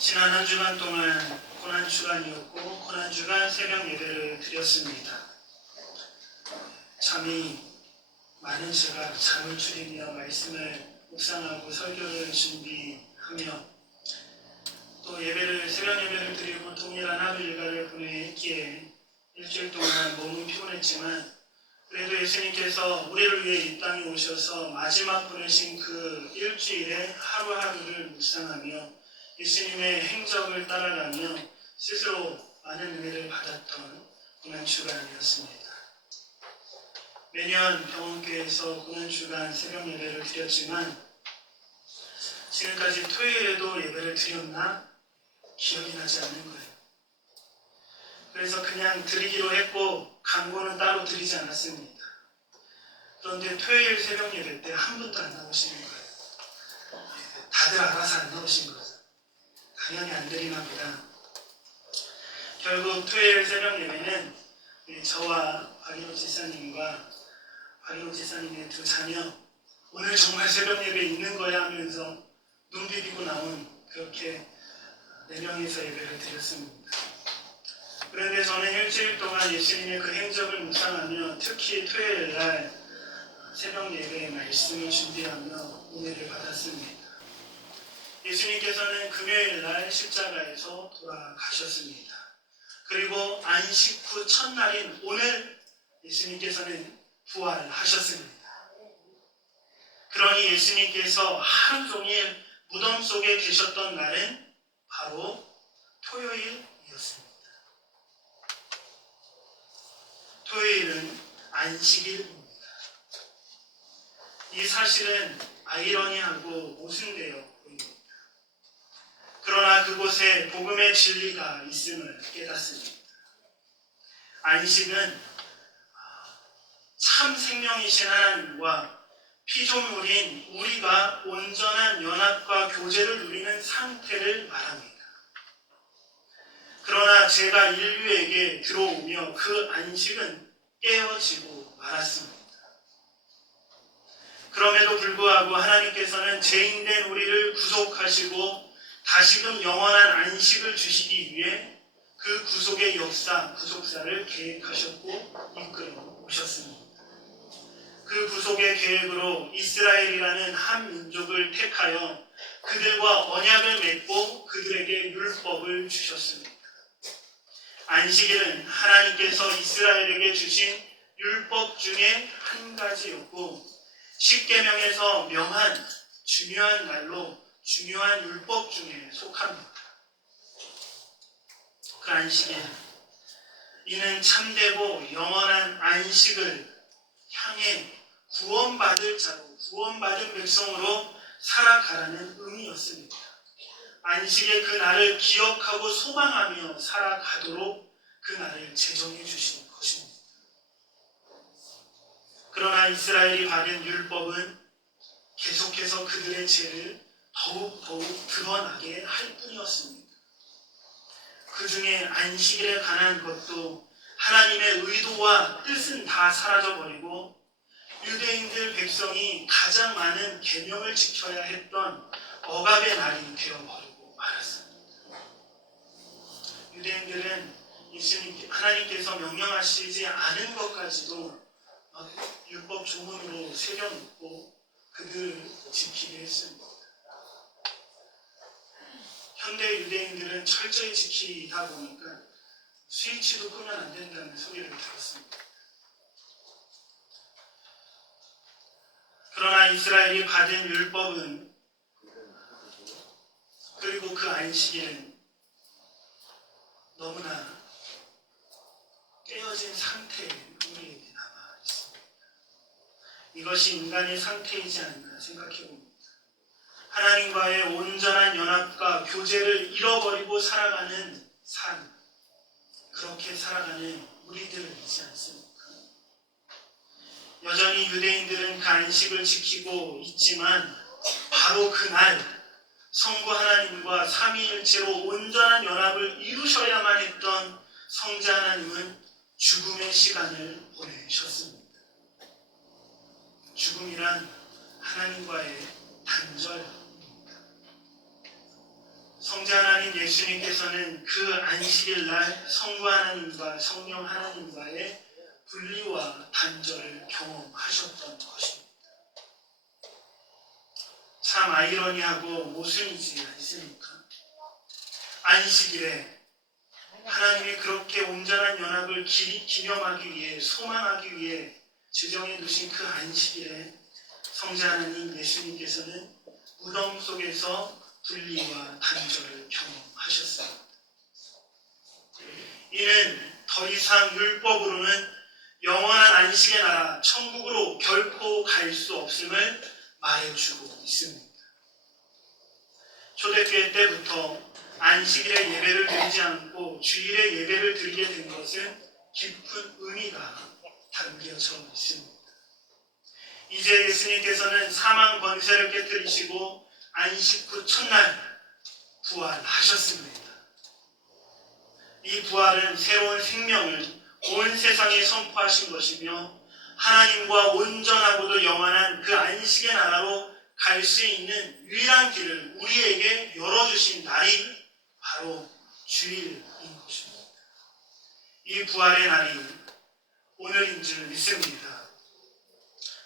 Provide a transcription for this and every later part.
지난 한 주간 동안 고난주간이었고 고난주간 새벽 예배를 드렸습니다. 잠이 많은 제가 잠을 줄이며 말씀을 묵상하고 설교를 준비하며 또 새벽 예배를 드리고 동일한 하루 일과를 보냈기에 일주일 동안 몸은 피곤했지만 그래도 예수님께서 우리를 위해 이 땅에 오셔서 마지막 보내신 그 일주일의 하루하루를 묵상하며 예수님의 행적을 따라가며 스스로 많은 은혜를 받았던 고난주간이었습니다. 매년 병원교회에서 고난주간 새벽 예배를 드렸지만 지금까지 토요일에도 예배를 드렸나 기억이 나지 않는 거예요. 그래서 그냥 드리기로 했고 광고는 따로 드리지 않았습니다. 그런데 토요일 새벽 예배 때 한 분도 안 나오시는 거예요. 다들 알아서 안 나오신 거죠. 당연히 안 드리나 보다. 결국 토요일 새벽 예배는 저와 박인호 지사님과 박인호 지사님의 두 자녀 오늘 정말 새벽 예배 있는 거야 하면서 눈 비비고 나온 그렇게 4명이서 예배를 드렸습니다. 그런데 저는 일주일 동안 예수님의 그 행적을 묵상하며 특히 토요일 날 새벽 예배의 말씀을 준비하며 은혜를 받았습니다. 예수님께서는 금요일 날 십자가에서 돌아가셨습니다. 그리고 안식 후 첫날인 오늘 예수님께서는 부활하셨습니다. 그러니 예수님께서 하루 종일 무덤 속에 계셨던 날은 바로 토요일이었습니다. 토요일은 안식일입니다. 이 사실은 아이러니하고 모순되어 보입니다. 그러나 그곳에 복음의 진리가 있음을 깨닫습니다. 안식은 참 생명이신 하나님과 피조물인 우리가 온전한 연합과 교제를 누리는 상태를 말합니다. 그러나 죄가 인류에게 들어오며 그 안식은 깨어지고 말았습니다. 그럼에도 불구하고 하나님께서는 죄인된 우리를 구속하시고 다시금 영원한 안식을 주시기 위해 그 구속의 역사, 구속사를 계획하셨고 이끌어 오셨습니다. 그 구속의 계획으로 이스라엘이라는 한 민족을 택하여 그들과 언약을 맺고 그들에게 율법을 주셨습니다. 안식일은 하나님께서 이스라엘에게 주신 율법 중에 한 가지였고 십계명에서 명한 중요한 날로 중요한 율법 중에 속합니다. 그 안식일, 이는 참되고 영원한 안식을 향해 구원받을 자로, 구원받은 백성으로 살아가라는 의미였습니다. 안식의 그 날을 기억하고 소망하며 살아가도록 그 날을 제정해 주신 것입니다. 그러나 이스라엘이 받은 율법은 계속해서 그들의 죄를 더욱 드러나게 할 뿐이었습니다. 그 중에 안식일에 관한 것도 하나님의 의도와 뜻은 다 사라져버리고 유대인들 백성이 가장 많은 계명을 지켜야 했던 억압의 날이 되어버리고 말았습니다. 유대인들은 하나님께서 명령하시지 않은 것까지도 율법 조문으로 새겨놓고 그들을 지키게 했습니다. 현대 유대인들은 철저히 지키다 보니까 스위치도 끄면 안 된다는 소리를 들었습니다. 그러나 이스라엘이 받은 율법은 그리고 그 안식일은 너무나 깨어진 상태의 우리에게 남아 있습니다. 이것이 인간의 상태이지 않나 생각해 봅니다. 하나님과의 온전한 연합과 교제를 잃어버리고 살아가는 삶, 그렇게 살아가는 우리들이지 않습니까? 여전히 유대인들은 그 안식을 지키고 있지만 바로 그날 성부 하나님과 삼위일체로 온전한 연합을 이루셔야만 했던 성자 하나님은 죽음의 시간을 보내셨습니다. 죽음이란 하나님과의 단절입니다. 성자 하나님 예수님께서는 그 안식일 날 성부 하나님과 성령 하나님과의 분리와 단절을 경험하셨던 것입니다. 참 아이러니하고 모순이지 않습니까? 안식일에 하나님이 그렇게 온전한 연합을 기념하기 위해, 소망하기 위해 지정해 두신 그 안식일에 성자 하나님 예수님께서는 무덤 속에서 분리와 단절을 경험하셨습니다. 이는 더 이상 율법으로는 영원한 안식의 나라 천국으로 결코 갈 수 없음을 말해주고 있습니다. 초대교회 때부터 안식일에 예배를 드리지 않고 주일에 예배를 드리게 된 것은 깊은 의미가 담겨져 있습니다. 이제 예수님께서는 사망 권세를 깨뜨리시고 안식 후 첫날 부활하셨습니다. 이 부활은 새로운 생명을 온 세상에 선포하신 것이며 하나님과 온전하고도 영원한 그 안식의 나라로 갈 수 있는 유일한 길을 우리에게 열어주신 날이 바로 주일인 것입니다. 이 부활의 날이 오늘인 줄 믿습니다.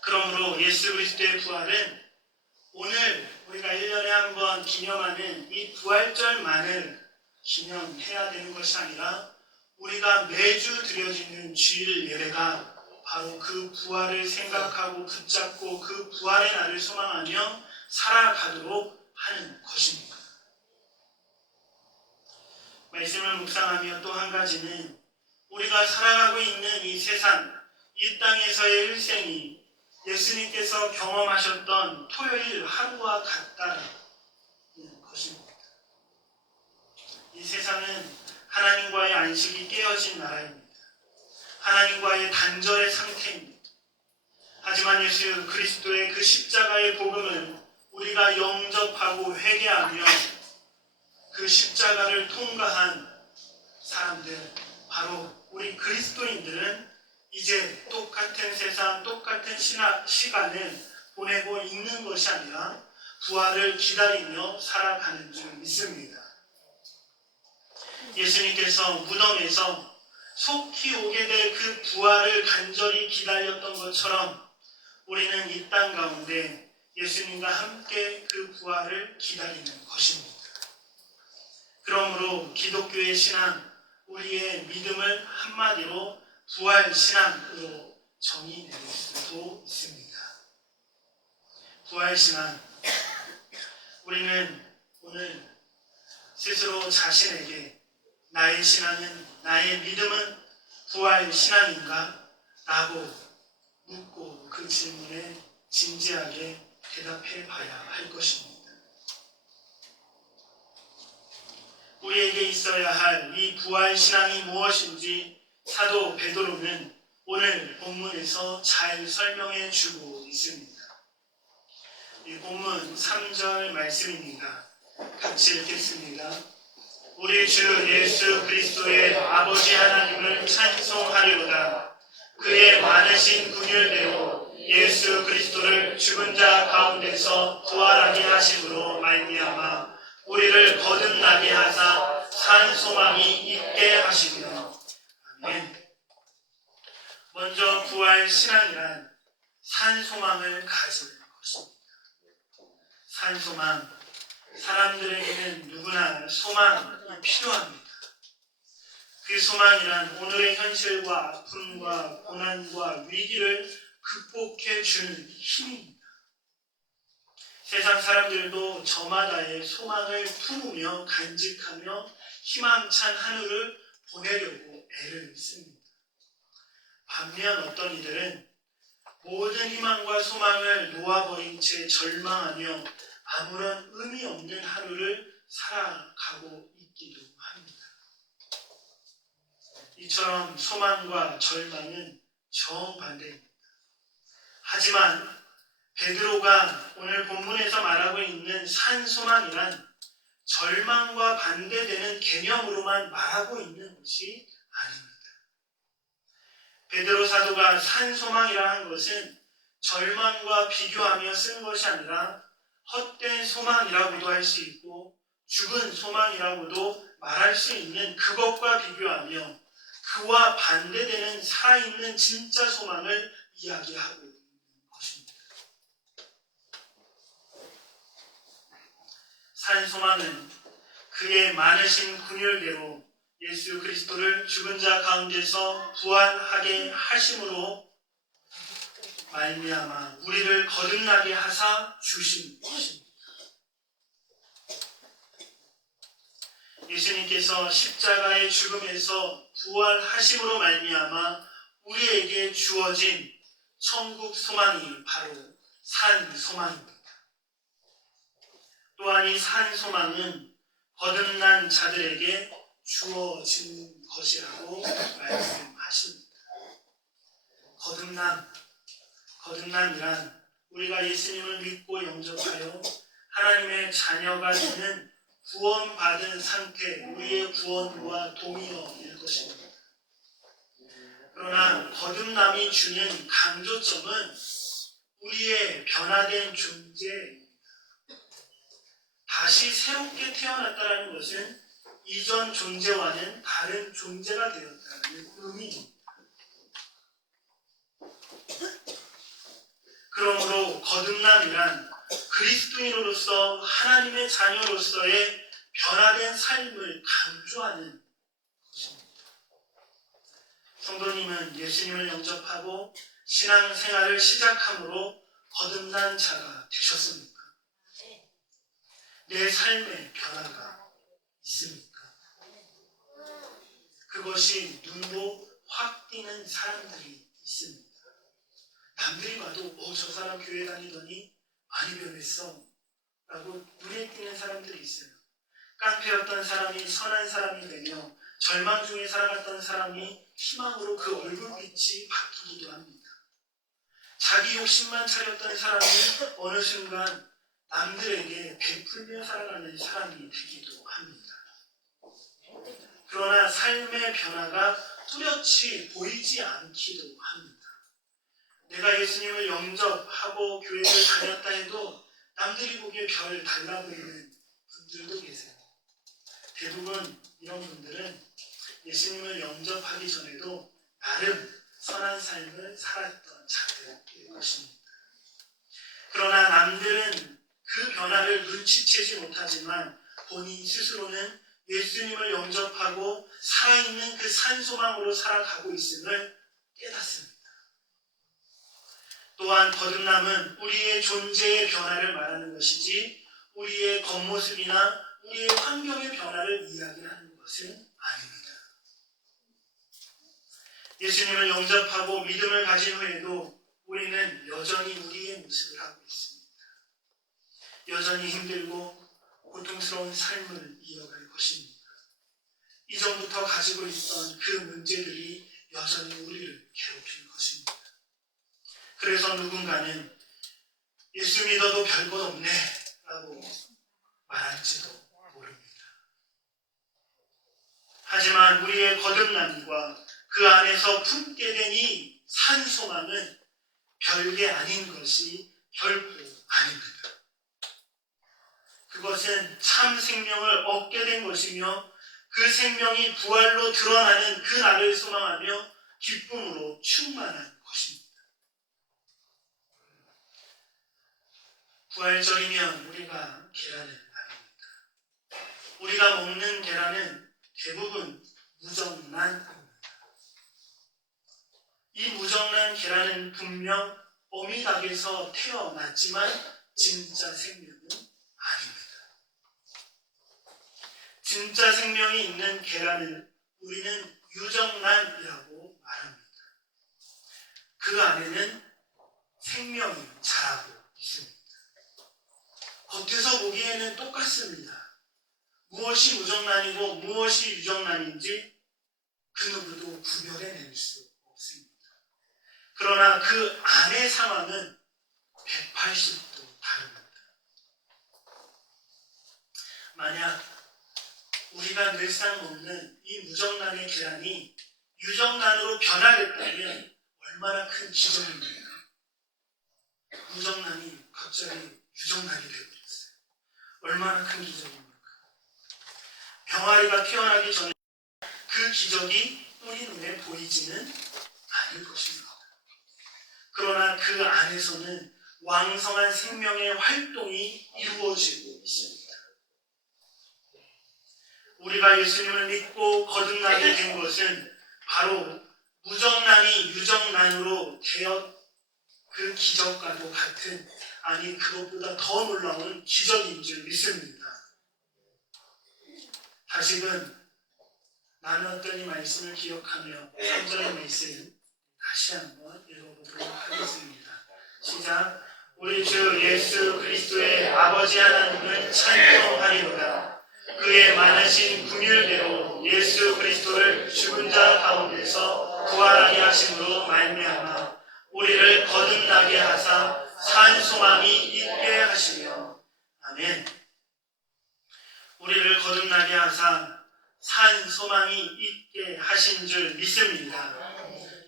그러므로 예수 그리스도의 부활은 오늘 우리가 1년에 한 번 기념하는 이 부활절만을 기념해야 되는 것이 아니라 우리가 매주 드려지는 주일 예배가 바로 그 부활을 생각하고 붙잡고 그 부활의 날을 소망하며 살아가도록 하는 것입니다. 말씀을 묵상하며 또 한 가지는 우리가 살아가고 있는 이 세상, 이 땅에서의 일생이 예수님께서 경험하셨던 토요일 하루와 같다는 것입니다. 이 세상은 하나님과의 안식이 깨어진 나라입니다. 하나님과의 단절의 상태입니다. 하지만 예수 그리스도의 그 십자가의 복음을 우리가 영접하고 회개하며 그 십자가를 통과한 사람들, 바로 우리 그리스도인들은 이제 똑같은 세상, 똑같은 시간을 보내고 있는 것이 아니라 부활을 기다리며 살아가는 줄 믿습니다. 예수님께서 무덤에서 속히 오게 될 그 부활을 간절히 기다렸던 것처럼 우리는 이 땅 가운데 예수님과 함께 그 부활을 기다리는 것입니다. 그러므로 기독교의 신앙, 우리의 믿음을 한마디로 부활신앙으로 정의될 수도 있습니다. 부활신앙, 우리는 오늘 스스로 자신에게 나의 신앙은, 나의 믿음은 부활신앙인가? 라고 묻고 그 질문에 진지하게 대답해 봐야 할 것입니다. 우리에게 있어야 할 이 부활신앙이 무엇인지 사도 베드로는 오늘 본문에서 잘 설명해 주고 있습니다. 이 본문 3절 말씀입니다. 같이 읽겠습니다. 우리 주 예수 그리스도의 아버지 하나님을 찬송하리로다. 그의 많으신 긍휼대로 예수 그리스도를 죽은 자 가운데서 부활하게 하심으로 말미암아 우리를 거듭나게 하사 산 소망이 있게 하시며. 아멘. 먼저 부활 신앙이란 산 소망을 가지는 것입니다. 산 소망, 사람들에게는 누구나 소망이 필요합니다. 그 소망이란 오늘의 현실과 아픔과 고난과 위기를 극복해 주는 힘입니다. 세상 사람들도 저마다의 소망을 품으며 간직하며 희망찬 하루를 보내려고 애를 씁니다. 반면 어떤 이들은 모든 희망과 소망을 놓아버린 채 절망하며 아무런 의미 없는 하루를 살아가고 있기도 합니다. 이처럼 소망과 절망은 정반대입니다. 하지만 베드로가 오늘 본문에서 말하고 있는 산소망이란 절망과 반대되는 개념으로만 말하고 있는 것이 아닙니다. 베드로 사도가 산소망이라 한 것은 절망과 비교하며 쓴 것이 아니라 헛된 소망이라고도 할 수 있고 죽은 소망이라고도 말할 수 있는 그것과 비교하며 그와 반대되는 살아있는 진짜 소망을 이야기하고 있는 것입니다. 산 소망은 그의 많으신 군율대로 예수 그리스도를 죽은 자 가운데서 부활하게 하심으로 말미암아 우리를 거듭나게 하사 주신 것입니다. 예수님께서 십자가의 죽음에서 부활하심으로 말미암아 우리에게 주어진 천국 소망이 바로 산 소망입니다. 또한 이 산 소망은 거듭난 자들에게 주어진 것이라고 말씀하십니다. 거듭남이란 우리가 예수님을 믿고 영접하여 하나님의 자녀가 되는 구원받은 상태, 우리의 구원과 동의어일 것입니다. 그러나 거듭남이 주는 강조점은 우리의 변화된 존재입니다. 다시 새롭게 태어났다는 것은 이전 존재와는 다른 존재가 되었다는 의미입니다. 그러므로 거듭남이란 그리스도인으로서 하나님의 자녀로서의 변화된 삶을 강조하는 것입니다. 성도님은 예수님을 영접하고 신앙생활을 시작함으로 거듭난 자가 되셨습니까? 내 삶의 변화가 있습니까? 그것이 눈으로 확 띄는 사람들이 있습니다. 남들이 봐도 저 사람 교회 다니더니 많이 변했어 라고 눈에 띄는 사람들이 있어요. 깡패였던 사람이 선한 사람이 되며 절망 중에 살아갔던 사람이 희망으로 그 얼굴빛이 바뀌기도 합니다. 자기 욕심만 차렸던 사람이 어느 순간 남들에게 베풀며 살아가는 사람이 되기도 합니다. 그러나 삶의 변화가 뚜렷이 보이지 않기도 합니다. 내가 예수님을 영접하고 교회를 다녔다 해도 남들이 보기에 별 달라 보이는 분들도 계세요. 대부분 이런 분들은 예수님을 영접하기 전에도 나름 선한 삶을 살았던 자들일 것입니다. 그러나 남들은 그 변화를 눈치채지 못하지만 본인 스스로는 예수님을 영접하고 살아있는 그 산소망으로 살아가고 있음을 깨닫습니다. 또한 거듭남은 우리의 존재의 변화를 말하는 것이지 우리의 겉모습이나 우리의 환경의 변화를 이야기하는 것은 아닙니다. 예수님을 영접하고 믿음을 가진 후에도 우리는 여전히 우리의 모습을 하고 있습니다. 여전히 힘들고 고통스러운 삶을 이어갈 것입니다. 이전부터 가지고 있던 그 문제들이 여전히 우리를 괴롭힐 것입니다. 그래서 누군가는 예수 믿어도 별것 없네 라고 말할지도 모릅니다. 하지만 우리의 거듭남과 그 안에서 품게 된 이 산소망은 별게 아닌 것이 결코 아닙니다. 그것은 참 생명을 얻게 된 것이며 그 생명이 부활로 드러나는 그 날을 소망하며 기쁨으로 충만한 것입니다. 부활절이면 우리가 계란을 나눕니다. 우리가 먹는 계란은 대부분 무정란입니다. 이 무정란 계란은 분명 어미닭에서 태어났지만 진짜 생명은 아닙니다. 진짜 생명이 있는 계란을 우리는 유정란이라고 말합니다. 그 안에는 생명이 자라고 있습니다. 겉에서 보기에는 똑같습니다. 무엇이 무정란이고 무엇이 유정란인지 그 누구도 구별해낼 수 없습니다. 그러나 그 안의 상황은 180도 다릅니다. 만약 우리가 늘상 먹는 이 무정란의 계란이 유정란으로 변화했다면 얼마나 큰 기적입니까? 무정란이 갑자기 유정란이 되어버렸어요. 얼마나 큰 기적입니까? 병아리가 태어나기 전에 그 기적이 우리 눈에 보이지는 않을 것입니다. 그러나 그 안에서는 왕성한 생명의 활동이 이루어지고 있습니다. 우리가 예수님을 믿고 거듭나게 된 것은 바로 무정란이 유정란으로 되어 그 기적과도 같은, 아니 그것보다 더 놀라운 기적인 줄 믿습니다. 다시금 나누었던 이 말씀을 기억하며 3절의 말씀 다시 한번 읽어보도록 하겠습니다. 시작. 우리 주 예수 그리스도의 아버지 하나님을 찬송하리로다. 그의 많으신 긍휼대로 예수 그리스도를 죽은 자 가운데서 부활하게 하심으로 말미암아 우리를 거듭나게 하사 산 소망이 있게 하시며. 아멘. 우리를 거듭나게 하사 산 소망이 있게 하신 줄 믿습니다.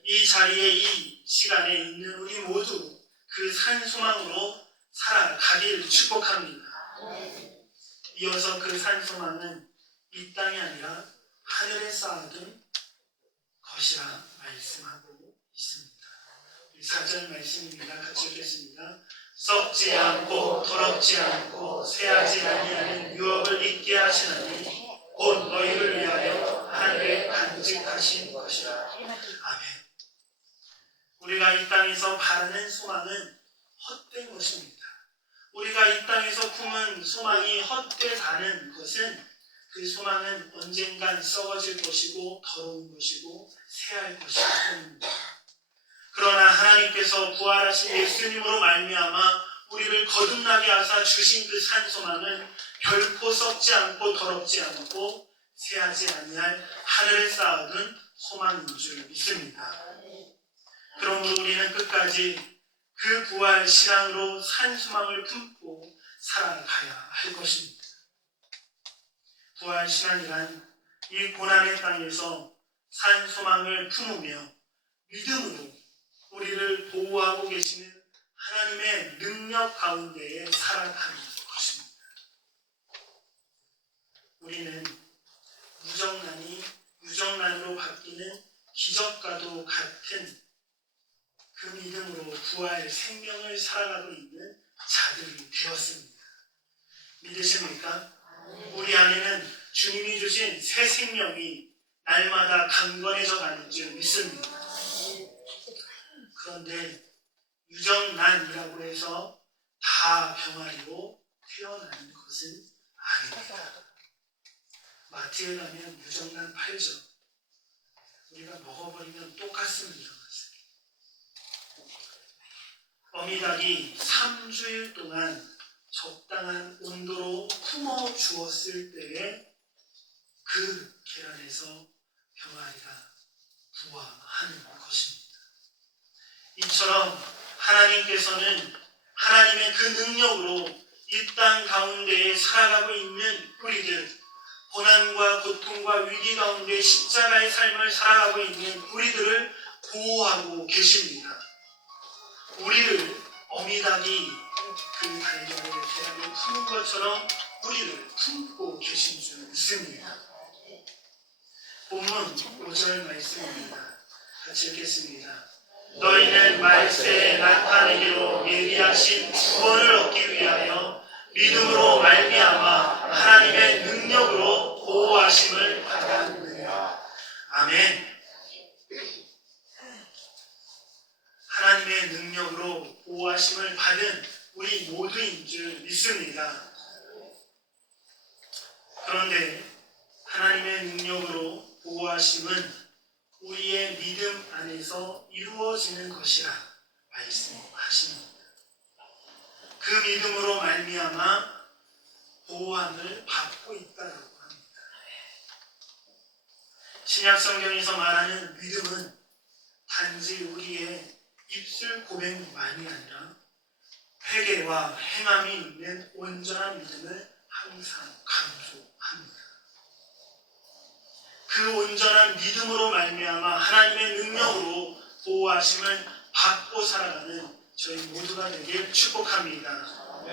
이 자리에 이 시간에 있는 우리 모두 그 산 소망으로 살아가기를 축복합니다. 이어서 그 산 소망은 이 땅이 아니라 하늘에 쌓아둔 것이라 말씀하고 있습니다. 4절 말씀입니다. 같이 읽겠습니다. 썩지 않고 더럽지 않고 쇠하지 아니하는 유업을 잊게 하시나니 곧 너희를 위하여 하늘에 간직하신 것이라. 아멘. 우리가 이 땅에서 바라는 소망은 헛된 것입니다. 우리가 이 땅에서 품은 소망이 헛되다는 것은 그 소망은 언젠간 썩어질 것이고 더러운 것이고 쇠할 것이기 때문입니다. 그러나 하나님께서 부활하신 예수님으로 말미암아 우리를 거듭나게 하사 주신 그 산 소망은 결코 썩지 않고 더럽지 않고 쇠하지 아니할 하늘에 쌓아둔 소망인 줄 믿습니다. 그러므로 우리는 끝까지 그 부활 신앙으로 산 소망을 품고 살아가야 할 것입니다. 부활 신앙이란 이 고난의 땅에서 산 소망을 품으며 믿음으로 우리를 보호하고 계시는 하나님의 능력 가운데에 살아가는 것입니다. 우리는 무정란이 유정란으로 바뀌는 기적과도 같은 그 믿음으로 부활 생명을 살아가고 있는 자들이 되었습니다. 믿으십니까? 우리 안에는 주님이 주신 새 생명이 날마다 강건해져 가는 줄 믿습니다. 그런데 유정란이라고 해서 다 병아리로 태어나는 것은 아닙니다. 마트에 가면 유정란 팔죠. 우리가 먹어버리면 똑같습니다. 어미닭이 3주일 동안 적당한 온도로 품어 주었을 때에 그 계란에서 병아리가 부화하는 것입니다. 이처럼 하나님께서는 하나님의 그 능력으로 이 땅 가운데에 살아가고 있는 우리들, 고난과 고통과 위기 가운데 십자가의 삶을 살아가고 있는 우리들을 보호하고 계십니다. 우리를 어미닭이 그 달걀의 계란을 품은 것처럼 우리를 품고 계신 줄 믿습니다. 본문 5절 말씀입니다. 같이 읽겠습니다. 너희는 말세에 나타내기로 예비하신 구원을 얻기 위하여 믿음으로 말미암아 하나님의 능력으로 보호하심을 받았느니라. 아멘. 하나님의 능력으로 보호하심을 받은 우리 모두인 줄 믿습니다. 그런데 하나님의 능력으로 보호하심은 우리의 믿음 안에서 이루어지는 것이라 말씀하십니다. 그 믿음으로 말미암아 보호함을 받고 있다라고 합니다. 신약 성경에서 말하는 믿음은 단지 우리의 입술 고백만이 아니라 회개와 행함이 있는 온전한 믿음을 항상 강조합니다. 그 온전한 믿음으로 말미암아 하나님의 능력으로 보호하심을 받고 살아가는 저희 모두가 되길 축복합니다.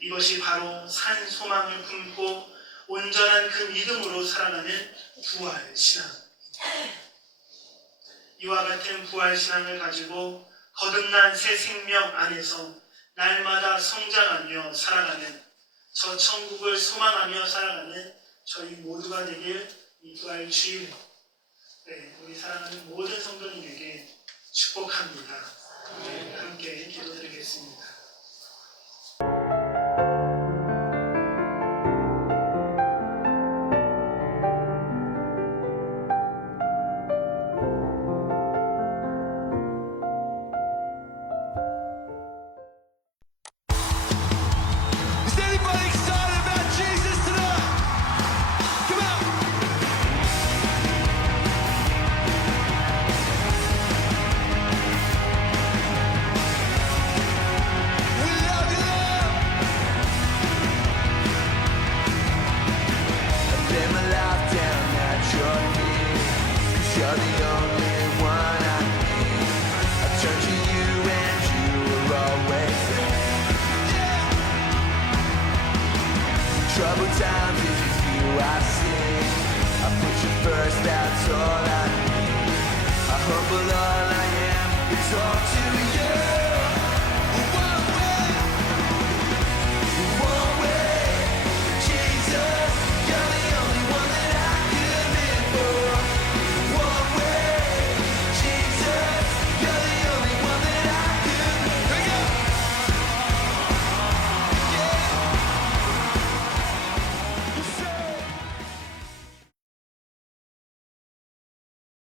이것이 바로 산 소망을 품고 온전한 그 믿음으로 살아가는 부활 신앙. 이와 같은 부활 신앙을 가지고 거듭난 새 생명 안에서 날마다 성장하며 살아가는, 저 천국을 소망하며 살아가는 저희 모두가 되길 이 부활 주일, 우리 사랑하는 모든 성도님에게 축복합니다. 함께 기도드리겠습니다. Is anybody excited about Jesus tonight? Come on! We love you, Lord. I lay my life down at your feet, 'cause you're the only one I need. I turn to you and you are always there. Troubled times, it is you I see. I put you first, that's all I need. I humble all